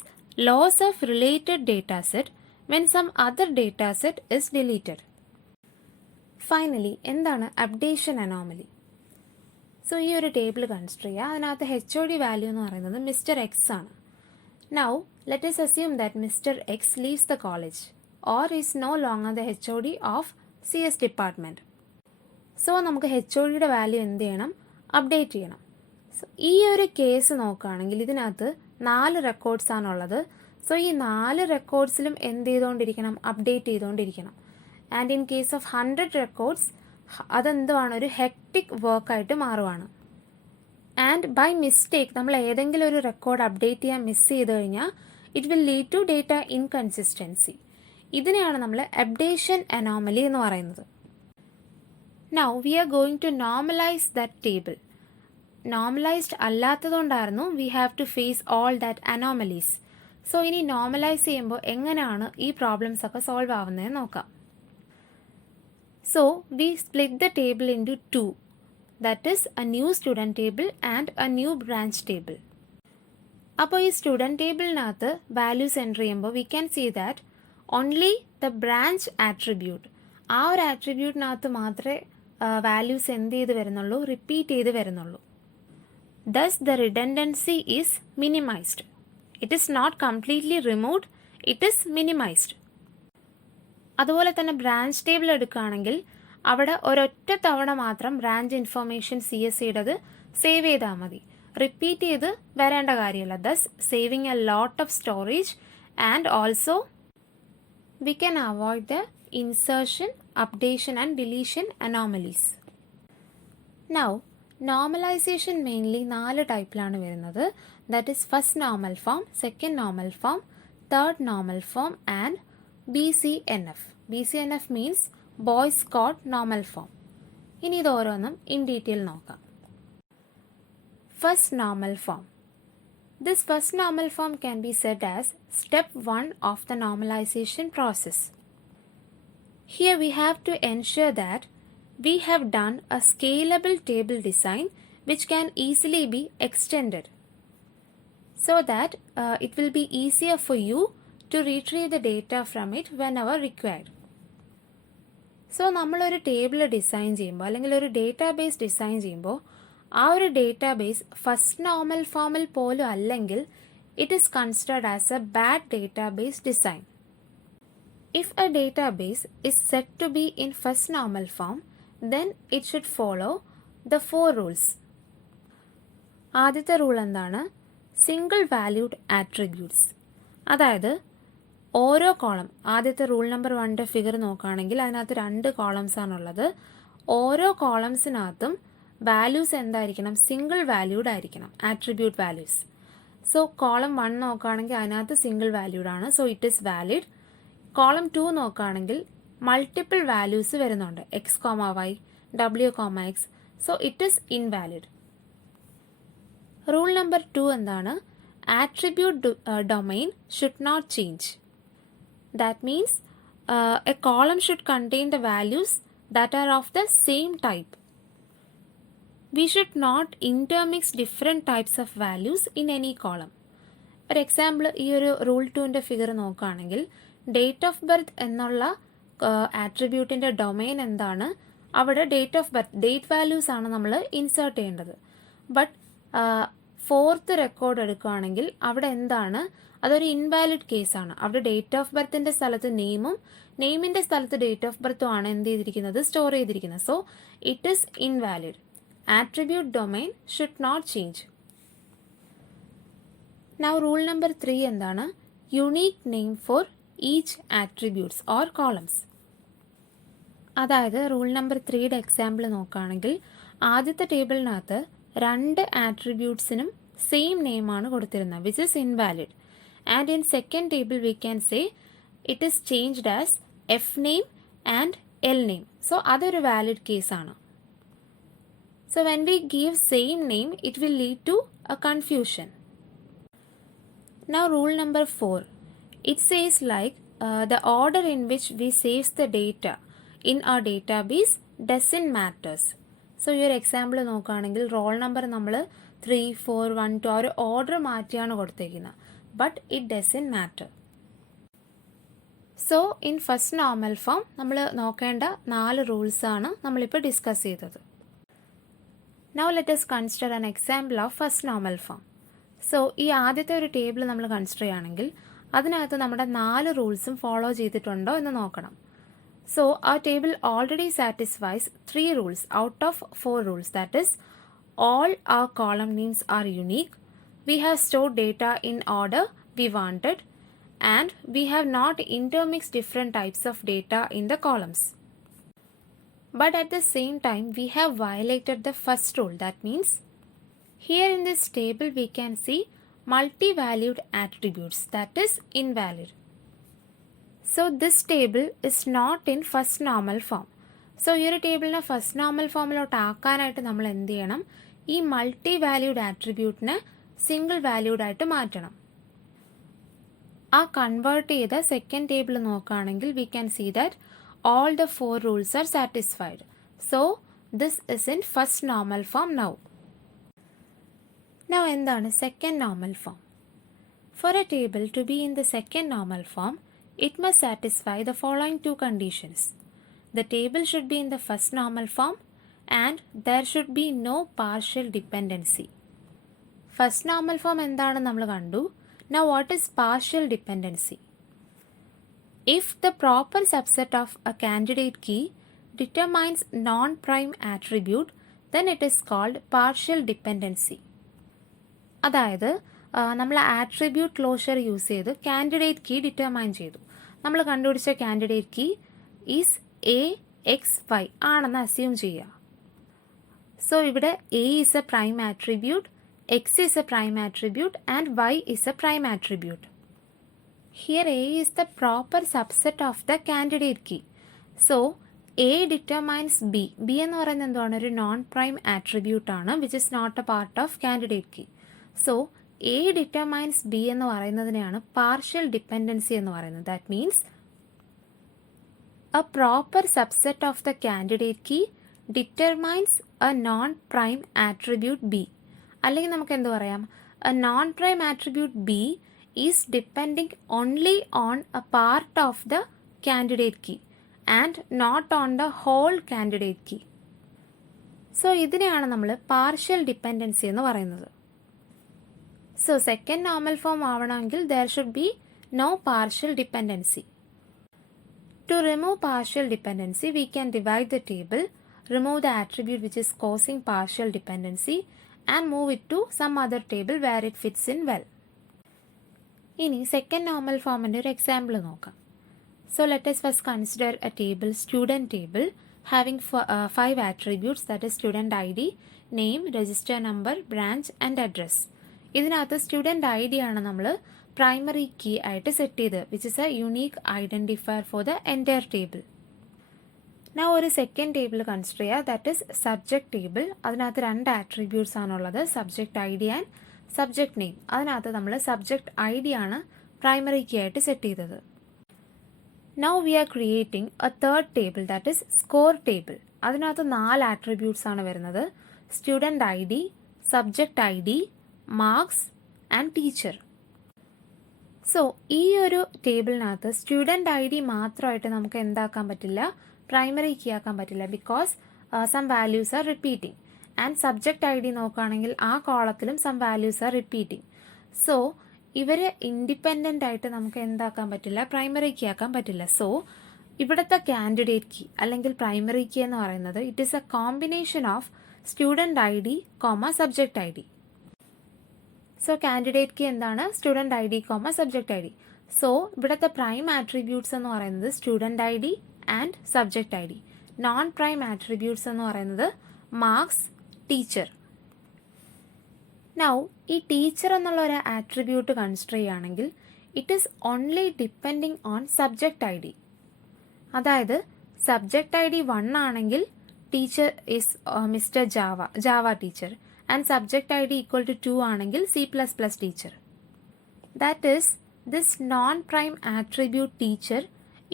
loss of related dataset when some other dataset is deleted. Finally, എന്താണ് updation anomaly? So ഈ ഒരു table consider ചെയ്യുക. അതിനകത്ത് HOD value എന്ന് പറയുന്നത് mister X ആണ്. Now let us assume that Mr. X leaves the college or is no longer the HOD of CS department. So നമുക്ക് HODയുടെ value എന്ത് ചെയ്യണം, അപ്ഡേറ്റ് ചെയ്യണം. സോ ഈ ഒരു കേസ് നോക്കുകയാണെങ്കിൽ ഇതിനകത്ത് 4 റെക്കോർഡ്സ് ആണുള്ളത്. സോ ഈ 4 റെക്കോർഡ്സിലും എന്ത് ചെയ്തുകൊണ്ടിരിക്കണം, അപ്ഡേറ്റ് ചെയ്തുകൊണ്ടിരിക്കണം. And in case of 100 records അതെന്തുവാണ്, ഒരു ഹെക്ടിക് വർക്കായിട്ട് മാറുവാണ്. ആൻഡ് ബൈ മിസ്റ്റേക്ക് നമ്മൾ ഏതെങ്കിലും ഒരു റെക്കോർഡ് അപ്ഡേറ്റ് ചെയ്യാൻ മിസ് ചെയ്ത് കഴിഞ്ഞാൽ it will lead to data inconsistency. ഇതിനെയാണ് നമ്മൾ അപ്ഡേഷൻ അനോമലി എന്ന് പറയുന്നത്. Now we are going to normalise that table. Normalised അല്ലാത്തതുകൊണ്ടായിരുന്നു we have to face all that anomalies. So ഇനി നോർമലൈസ് ചെയ്യുമ്പോൾ എങ്ങനെയാണ് ഈ പ്രോബ്ലംസ് ഒക്കെ സോൾവ് ആവുന്നതെന്ന് നോക്കാം. So we split the table into 2. That is a new student table and a new branch table. അപ്പോൾ ഈ സ്റ്റുഡൻറ്റ് ടേബിളിനകത്ത് വാല്യൂസ് എൻ്റർ ചെയ്യുമ്പോൾ we can see that only the branch attribute, ആ ഒരു ആട്രിബ്യൂട്ടിനകത്ത് മാത്രമേ വാല്യൂസ് എന്ത് ചെയ്ത് വരുന്നുള്ളൂ, റിപ്പീറ്റ് ചെയ്ത് വരുന്നുള്ളൂ. Thus the redundancy is minimized. It is not completely removed, it is minimized. അതുപോലെ തന്നെ ബ്രാഞ്ച് ടേബിൾ എടുക്കുകയാണെങ്കിൽ അവിടെ ഒരൊറ്റ തവണ മാത്രം ബ്രാഞ്ച് ഇൻഫർമേഷൻ CSEയുടേത് സേവ് ചെയ്താൽ മതി, റിപ്പീറ്റ് ചെയ്ത് വരേണ്ട കാര്യമില്ല. Thus saving a lot of storage and also we can avoid the insertion, updation and deletion anomalies. Now normalization mainly 4 ടൈപ്പിലാണ് വരുന്നത്. That is first normal form, second normal form, third normal form and BCNF. BCNF means Boyce Codd normal form. ഇനി ഇത് ഓരോന്നും in detail നോക്കാം. First normal form. This first normal form can be said as step 1 of the normalization process. Here we have to ensure that we have done a scalable table design which can easily be extended so that it will be easier for you to retrieve the data from it whenever required. So നമ്മളൊരു table design ചെയ്യുമ്പോൾ അല്ലെങ്കിൽ ഒരു database design ചെയ്യുമ്പോൾ ആ ഒരു database first normal ഫോമിൽ പോലും അല്ലെങ്കിൽ it is considered as a bad database design. If a database is set to be in first normal form then it should follow the 4 rules. ആദ്യത്തെ റൂൾ എന്താണ്, single valued attributes. അതായത് ഓരോ column, ആദ്യത്തെ rule number 1ന്റെ figure നോക്കുകയാണെങ്കിൽ അതിനകത്ത് 2 columns ആണുള്ളത്. ഓരോ കോളംസിനകത്തും വാല്യൂസ് എന്തായിരിക്കണം, സിംഗിൾ വാല്യൂഡ് ആയിരിക്കണം, ആട്രിബ്യൂട്ട് വാല്യൂസ്. സോ കോളം 1 നോക്കുകയാണെങ്കിൽ അതിനകത്ത് സിംഗിൾ വാല്യൂഡ് ആണ്, so it is valid. Column 2 നോക്കുകയാണെങ്കിൽ മൾട്ടിപ്പിൾ വാല്യൂസ് വരുന്നുണ്ട്, x, y, w, x, so it is invalid. Rule number 2 എന്താണ്, attribute domain should not change. That means a column should contain the values that are of the same type. We should not intermix different types of values in any column. For example, ഈ ഒരു rule 2ന്റെ figure നോക്കുകയാണെങ്കിൽ date of birth എന്നുള്ള ആട്രിബ്യൂട്ടിൻ്റെ domain എന്താണ്, അവിടെ date of birth, date values ആണ് നമ്മൾ insert ചെയ്യേണ്ടത്. But 4th record എടുക്കുകയാണെങ്കിൽ അവിടെ എന്താണ്, അതൊരു ഇൻവാലിഡ് കേസാണ്. അവിടെ ഡേറ്റ് ഓഫ് ബർത്തിൻ്റെ സ്ഥലത്ത് നെയിമും നെയിമിൻ്റെ സ്ഥലത്ത് ഡേറ്റ് ഓഫ് ബർത്തും ആണ് എന്ത് ചെയ്തിരിക്കുന്നത്, സ്റ്റോർ ചെയ്തിരിക്കുന്നത്. So it is invalid. Attribute domain should not change. Now rule number 3 എന്താണ്, unique name for each attributes or columns. അതായത് റൂൾ നമ്പർ 3യുടെ എക്സാമ്പിൾ നോക്കുകയാണെങ്കിൽ ആദ്യത്തെ ടേബിളിനകത്ത് 2 ആട്രിബ്യൂട്ട്സിനും സെയിം നെയിമാണ് കൊടുത്തിരുന്നത്, which is invalid. And in second table we can say it is changed as F name and L name. So അതൊരു valid case ആണ്. So when we give same name it will lead to a confusion. Now rule number 4. It says like the order in which we saves the data in our database doesn't matters. So ഈ ഒരു example നോക്കുകയാണെങ്കിൽ roll number നമ്മൾ 3, 4, 1, 2 ആ ഒരു order മാറ്റിയാണ് കൊടുത്തേക്കുന്നത്. But it doesn't matter. So in first normal form നമ്മൾ നോക്കേണ്ട 4 റൂൾസ് ആണ് നമ്മളിപ്പോൾ ഡിസ്കസ് ചെയ്തത്. Now let us consider an example of first normal form. So ഈ ആദ്യത്തെ ഒരു ടേബിൾ നമ്മൾ കൺസിഡർ ചെയ്യുകയാണെങ്കിൽ അതിനകത്ത് നമ്മുടെ 4 റൂൾസും ഫോളോ ചെയ്തിട്ടുണ്ടോ എന്ന് നോക്കണം. So our table already satisfies 3 rules out of 4 rules. That is, all our column names are unique. We have stored data in order we wanted, and we have not intermixed different types of data in the columns. But at the same time, we have violated the first rule. That means here in this table we can see multi-valued attributes. That is invalid. So this table is not in first normal form. So ഈ ഒരു ടേബിളിനെ first normal ഫോമിലോട്ട് ആക്കാനായിട്ട് നമ്മൾ എന്ത് ചെയ്യണം? ഈ multi valued ആട്രിബ്യൂട്ടിനെ single valued ആയിട്ട് മാറ്റണം. ആ കൺവേർട്ട് ചെയ്ത സെക്കൻഡ് ടേബിൾ നോക്കുകയാണെങ്കിൽ we can see that all the 4 rules are satisfied. So this is in first normal form now. Now എന്താണ് second normal form? For a table to be in the second normal form, it must satisfy the following 2 conditions. The table should be in the first normal form and there should be no partial dependency. First normal form എന്താണ് നമ്മൾ കണ്ടു. Now what is partial dependency? If the proper subset of a candidate key determines non-prime attribute, then it is called partial dependency. അതായത് നമ്മൾ attribute closure use ചെയ്ത് candidate key determine ചെയ്തു. നമ്മൾ കണ്ടുപിടിച്ച candidate key is AXY ആണെന്ന് assume ചെയ്യുക. So ഇവിടെ A is A prime attribute, X is A prime attribute and Y is A prime attribute. Here A is the proper subset of the candidate key. So A determines B. B എന്ന് പറയുന്നത് എന്താണ്? ഒരു non prime attribute ആണ് which is not a part of candidate key. So A determines B എന്ന് പറയുന്നതിനെയാണ് partial dependency എന്ന് പറയുന്നത്. That means a proper subset of the candidate key determines a non prime attribute B. അല്ലെങ്കിൽ നമുക്ക് എന്ത് പറയാം? A non prime attribute B is depending only on a part of the candidate key and not on the whole candidate key. So ഇതിനെയാണ് നമ്മൾ partial dependency എന്ന് പറയുന്നത്. So second normal form ആവണമെങ്കിൽ there should be no partial dependency. To remove partial dependency, we can divide the table, remove the attribute which is causing partial dependency and move it to some other table where it fits in well. ഇനി second normal ഫോമിൻ്റെ ഒരു example നോക്കാം. So let us first consider a table, student table, having 5 attributes, that is student ID, name, register number, branch and address. ഇതിനകത്ത് student ID ആണ് നമ്മൾ primary key ആയിട്ട് set ചെയ്ത്, which is A unique identifier for the entire table. ഞാൻ ഒരു second table consider ചെയ്യുക, that is subject table. അതിനകത്ത് 2 attributes ആണുള്ളത്, subject ID and subject name. അതിനകത്ത് നമ്മൾ സബ്ജക്റ്റ് ID ആണ് പ്രൈമറി കീ ആയിട്ട് സെറ്റ് ചെയ്തത്. Now we are creating A third table, that is score table. അതിനകത്ത് 4 ആട്രിബ്യൂട്ട്സ് ആണ് വരുന്നത്, student ID, subject ID, marks and teacher. So ഈ ഒരു ടേബിളിനകത്ത് സ്റ്റുഡൻറ്റ് ID മാത്രമായിട്ട് നമുക്ക് എന്താക്കാൻ പറ്റില്ല? പ്രൈമറി കീ ആക്കാൻ പറ്റില്ല, because some values are repeating. And subject ID നോക്കുകയാണെങ്കിൽ ആ കോളത്തിലും some values are repeating. So ഇവർ ഇൻഡിപെൻഡൻ്റ് ആയിട്ട് നമുക്ക് എന്താക്കാൻ പറ്റില്ല? പ്രൈമറി കീ ആക്കാൻ പറ്റില്ല. സോ ഇവിടുത്തെ കാൻഡിഡേറ്റ് കീ അല്ലെങ്കിൽ പ്രൈമറി കീ എന്ന് പറയുന്നത് it is a combination of student ID, subject ID. So candidate key എന്താണ്? Student ID, subject ID. So ഇവിടുത്തെ പ്രൈം ആട്രിബ്യൂട്ട്സ് എന്ന് പറയുന്നത് student ID and subject ID. Non prime attributes എന്ന് പറയുന്നത് marks, teacher. Now ഈ teacher എന്നുള്ള ഒരു attribute consider ചെയ്യുകയാണെങ്കിൽ it is only depending on subject ID. അതായത് സബ്ജക്റ്റ് ID 1 ആണെങ്കിൽ teacher is mister Java teacher, and subject ID equal to 2 ആണെങ്കിൽ C++ teacher. That is this non prime attribute teacher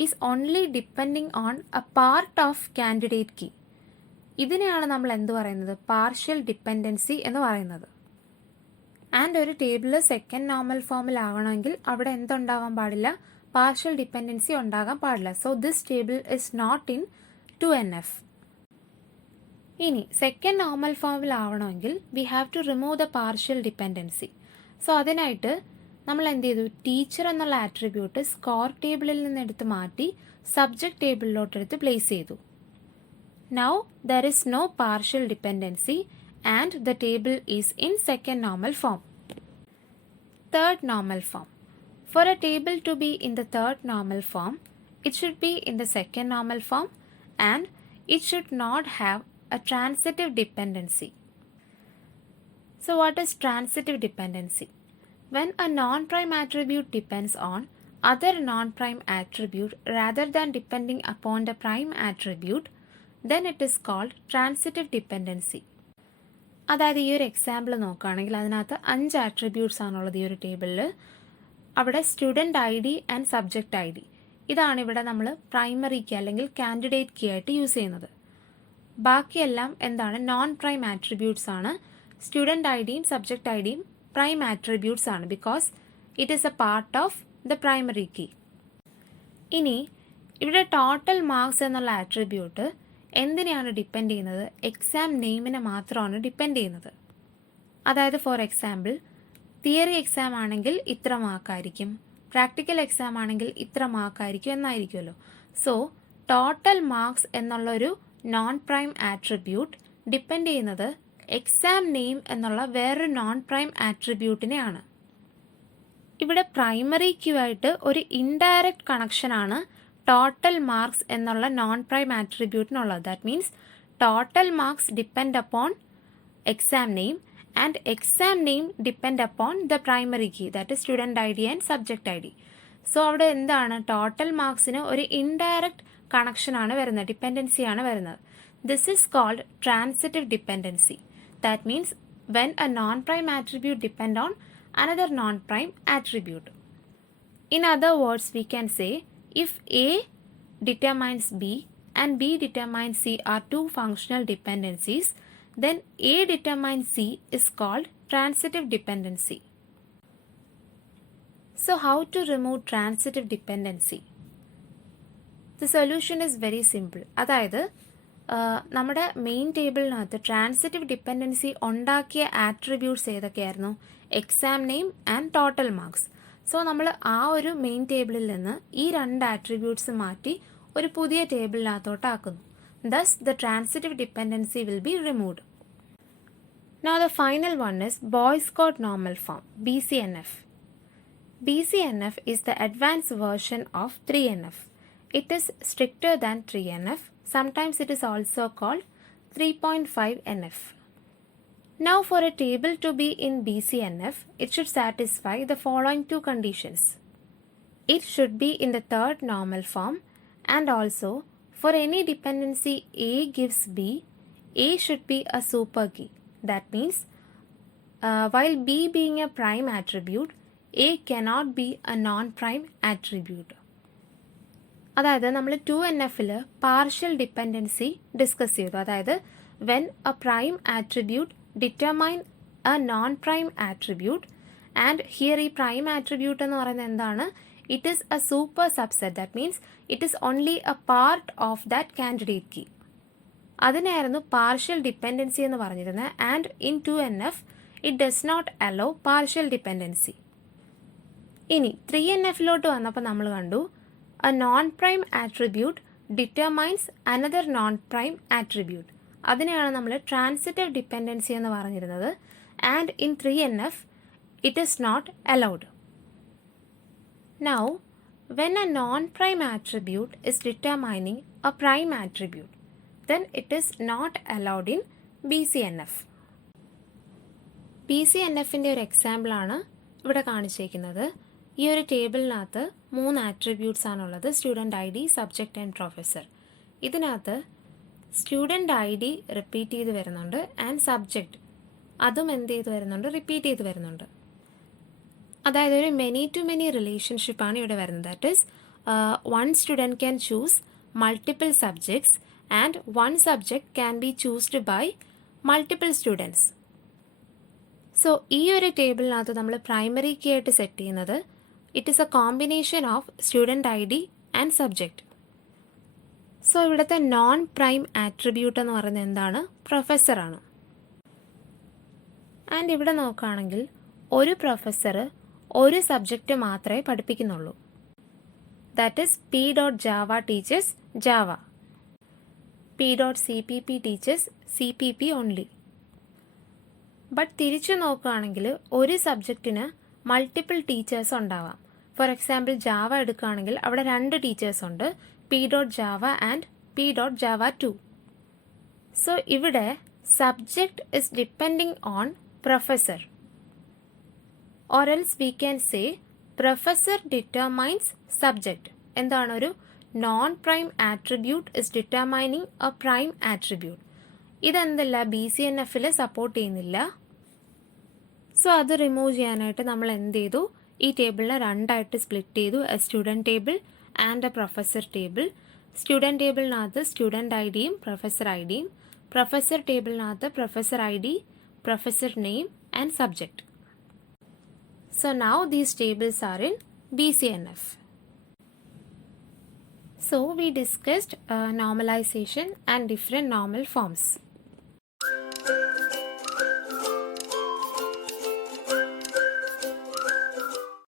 is only depending on a part of candidate key. ഇതിനെയാണ് നമ്മൾ എന്ത് പറയുന്നത്? Partial dependency എന്ന് പറയുന്നത്. And ഒരു table second normal ഫോമിലാകണമെങ്കിൽ അവിടെ എന്തുണ്ടാകാൻ പാടില്ല? പാർഷ്യൽ ഡിപ്പെൻഡൻസി ഉണ്ടാകാൻ പാടില്ല. So this table is not in 2NF. ഇനി സെക്കൻഡ് നോർമൽ ഫോമിലാവണമെങ്കിൽ we have to remove the partial dependency. So അതിനായിട്ട് നമ്മൾ എന്ത് ചെയ്തു, ടീച്ചർ എന്നുള്ള ആട്രിബ്യൂട്ട് സ്കോർ ടേബിളിൽ നിന്ന് എടുത്ത് മാറ്റി സബ്ജക്റ്റ് ടേബിളിലോട്ടെടുത്ത് പ്ലേസ് ചെയ്തു. Now there is no partial dependency and the table is in second normal form. Third normal form. For a table to be in the third normal form, it should be in the second normal form and it should not have a transitive dependency. So what is transitive dependency? When a non-prime attribute depends on other non-prime attribute rather than depending upon the prime attribute, then it is called transitive dependency. അതായത് ഈ ഒരു example നോക്കുകയാണെങ്കിൽ അതിനകത്ത് 5 attributes ആണുള്ളത് ഈ ഒരു ടേബിളിൽ. അവിടെ student I D and subject I D ഇതാണ് ഇവിടെ നമ്മൾ പ്രൈമറി കീ അല്ലെങ്കിൽ കാൻഡിഡേറ്റ് കീ ആയിട്ട് യൂസ് ചെയ്യുന്നത്. ബാക്കിയെല്ലാം എന്താണ്, നോൺ പ്രൈം ആട്രിബ്യൂട്ട്സ് ആണ്. സ്റ്റുഡൻറ്റ് ഐ ഡിയും സബ്ജക്റ്റ് ഐ ഡിയും പ്രൈം ആട്രിബ്യൂട്ട്സ് ആണ് because it is a part of the primary key. ഇനി ഇവിടെ ടോട്ടൽ മാർക്സ് എന്നുള്ള ആട്രിബ്യൂട്ട് എന്തിനെയാണ് ഡിപ്പെൻഡ് ചെയ്യുന്നത്, എക്സാം നെയിമിനെ മാത്രമാണ് ഡിപ്പെൻഡ് ചെയ്യുന്നത്. അതായത് ഫോർ എക്സാമ്പിൾ തിയറി എക്സാം ആണെങ്കിൽ ഇത്ര മാർക്കായിരിക്കും, പ്രാക്ടിക്കൽ എക്സാം ആണെങ്കിൽ ഇത്ര മാർക്കായിരിക്കും എന്നായിരിക്കുമല്ലോ. സോ ടോട്ടൽ മാർക്സ് എന്നുള്ളൊരു നോൺ പ്രൈം ആട്രിബ്യൂട്ട് ഡിപ്പെൻഡ് ചെയ്യുന്നത് എക്സാം നെയിം എന്നുള്ള വേറൊരു നോൺ പ്രൈം ആട്രിബ്യൂട്ടിനെയാണ്. ഇവിടെ പ്രൈമറി ക്യൂ ആയിട്ട് ഒരു ഇൻഡയറക്റ്റ് കണക്ഷനാണ് ടോട്ടൽ മാർക്സ് എന്നുള്ള നോൺ പ്രൈം ആട്രിബ്യൂട്ടിനുള്ളത്. That means total marks depend upon exam name and exam name depend upon the primary key, that is student I D and subject I D. So അവിടെ എന്താണ്, total മാർക്സിന് ഒരു indirect കണക്ഷനാണ് വരുന്നത്, ഡിപ്പെൻഡൻസിയാണ് വരുന്നത്. This is called transitive dependency. That means when a non prime attribute depend on another non prime attribute. In other words we can say if A determines B and B determines C are two functional dependencies, then A determines C is called transitive dependency. So how to remove transitive dependency? The solution is very simple. അതായത് നമ്മുടെ main ടേബിളിനകത്ത് transitive dependency ഉണ്ടാക്കിയ attributes ഏതൊക്കെയായിരുന്നു, exam name and total marks. So നമ്മൾ ആ ഒരു main ടേബിളിൽ നിന്ന് ഈ 2 ആട്രിബ്യൂട്ട്സ് മാറ്റി ഒരു പുതിയ ടേബിളിനകത്തോട്ടാക്കുന്നു. Thus the transitive dependency will be removed. Now the final one is Boyce Codd normal form, BCNF. BCNF is the advanced version of 3NF. It is stricter than 3NF. Sometimes it is also called 3.5NF. Now for a table to be in BCNF, it should satisfy the following 2 conditions. It should be in the third normal form, and also for any dependency A gives B, A should be a super key. That means while B being a prime attribute, A cannot be a non-prime attribute. അതായത് നമ്മൾ 2NFൽ partial dependency discuss ചെയ്തു. അതായത് when A prime attribute determine a non-prime attribute, and here ഈ prime attribute എന്ന് പറയുന്നത് എന്താണ്, it is a super subset, that means it is only a part of that candidate key. അതിനായിരുന്നു partial dependency എന്ന് പറഞ്ഞിരുന്നത്. and in 2NF it does not allow partial dependency. ഇനി 3NFലോട്ട് വന്നപ്പോൾ നമ്മൾ കണ്ടു a non-prime attribute determines another non-prime attribute. അതിനെയാണ് നമ്മൾ transitive dependency എന്ന് പറഞ്ഞിരുന്നത്. And in 3NF it is not allowed. Now when a non prime attribute is determining a prime attribute, then it is not allowed in BCNF. BCNFൻ്റെ ഒരു എക്സാമ്പിളാണ് ഇവിടെ കാണിച്ചിരിക്കുന്നത്. ഈ ഒരു ടേബിളിനകത്ത് 3 ആട്രിബ്യൂട്ട്സ് ആണുള്ളത്, student I D, subject and professor. ഇതിനകത്ത് സ്റ്റുഡൻറ്റ് ഐ ഡി റിപ്പീറ്റ് ചെയ്ത് വരുന്നുണ്ട് ആൻഡ് സബ്ജക്റ്റ് അതും എന്ത് ചെയ്ത് വരുന്നുണ്ട്, റിപ്പീറ്റ് ചെയ്ത് വരുന്നുണ്ട്. അതായത് ഒരു മെനി ടു മെനി റിലേഷൻഷിപ്പാണ് ഇവിടെ വരുന്നത്. That is one student can choose multiple subjects and one subject can be chosen by multiple students. So ഈ ഒരു ടേബിളിനകത്ത് നമ്മൾ പ്രൈമറി കീ ആയിട്ട് സെറ്റ് ചെയ്യുന്നത് it is a combination of student I D and subject. So ഇവിടുത്തെ non prime attribute എന്ന് പറയുന്നത് എന്താണ്, പ്രൊഫസറാണ്. ആൻഡ് ഇവിടെ നോക്കുകയാണെങ്കിൽ ഒരു പ്രൊഫസർ ഒരു സബ്ജക്റ്റ് മാത്രമേ പഠിപ്പിക്കുന്നുള്ളൂ. That is p.java teachers Java, p.cpp teachers CPP only. But തിരിച്ചു നോക്കുകയാണെങ്കിൽ ഒരു സബ്ജക്റ്റിന് മൾട്ടിപ്പിൾ ടീച്ചേഴ്സ് ഉണ്ടാവാം. ഫോർ എക്സാമ്പിൾ ജാവ എടുക്കുകയാണെങ്കിൽ അവിടെ 2 ടീച്ചേഴ്സ് ഉണ്ട്, p.java ആൻഡ് p.java 2. സോ ഇവിടെ subject is depending on professor, or else we can say professor determines subject. എന്താണ്? ഒരു non prime attribute is determining a prime attribute. ഇതെന്തല്ല BCNFൽ support ചെയ്യുന്നില്ല. സോ അത് റിമൂവ് ചെയ്യാനായിട്ട് നമ്മൾ എന്ത് ചെയ്തു? ഈ ടേബിളിനെ 2ആയിട്ട് സ്പ്ലിറ്റ് ചെയ്തു, a student table and a professor table. Student ടേബിളിനകത്ത് സ്റ്റുഡൻറ്റ് ഐഡിയും പ്രൊഫസർ ഐഡിയും, പ്രൊഫസർ ടേബിളിനകത്ത് professor ID, professor name and subject. So now these tables are in BCNF. So we discussed normalization and different normal forms.